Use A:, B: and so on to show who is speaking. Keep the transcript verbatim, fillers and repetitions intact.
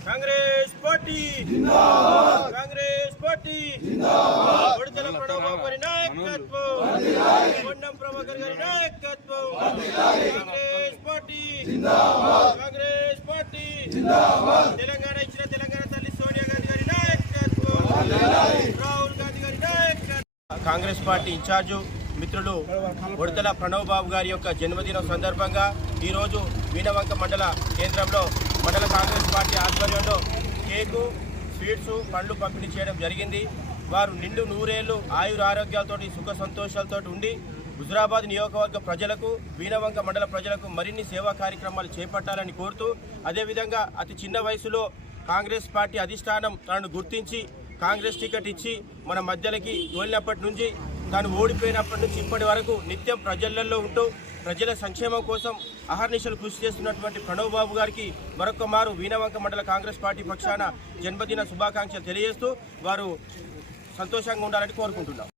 A: Congress party జిందాబాద్ Congress party జిందాబాద్ ఉడతల ప్రణవ్ గారి నాయకత్వం వర్ధిల్లాలి పొన్నం ప్రభాకర్ గారి నాయకత్వం వర్ధిల్లాలి కాంగ్రెస్ పార్టీ జిందాబాద్ కాంగ్రెస్ పార్టీ జిందాబాద్ తెలంగాణ ఇచ్చిన తెలంగాణ తల్లి సోనియా గాంధీ గారి నాయకత్వం వర్ధిల్లాలి రాహుల్ గాంధీ గారి నాయకత్వం కాంగ్రెస్ పార్టీ ఇన్ఛార్జ్ మిత్రులు ఉడతల ప్రణవ్ బాబు గారి యొక్క జన్మదినం సందర్భంగా ఈరోజు వీణవంక మండల కేంద్రంలో మండల కాంగ్రెస్ పార్టీ ఆధ్వర్యంలో కేకు స్వీట్స్ పండ్లు పంపిణీ చేయడం జరిగింది. వారు నిండు నూరేళ్లు ఆయుర ఆరోగ్యాలతో సుఖ సంతోషాలతో ఉండి హుజురాబాద్ నియోజకవర్గ ప్రజలకు వీణవంక మండల ప్రజలకు మరిన్ని సేవా కార్యక్రమాలు చేపట్టాలని కోరుతూ, అదేవిధంగా అతి చిన్న వయసులో కాంగ్రెస్ పార్టీ అధిష్టానం తనను గుర్తించి కాంగ్రెస్ టికెట్ ఇచ్చి మన మధ్యలోకి తోలినప్పటి నుంచి తాను ఓడిపోయినప్పటి నుంచి ఇప్పటి వరకు నిత్యం ప్రజలలో ఉంటూ ప్రజల సంక్షేమం కోసం అహర్నిశలు కృషి చేస్తున్నటువంటి ప్రణవ్ బాబు గారికి మరొక మారు వీణవంక మండల కాంగ్రెస్ పార్టీ పక్షాన జన్మదిన శుభాకాంక్షలు తెలియజేస్తూ వారు సంతోషంగా ఉండాలని కోరుకుంటున్నాం.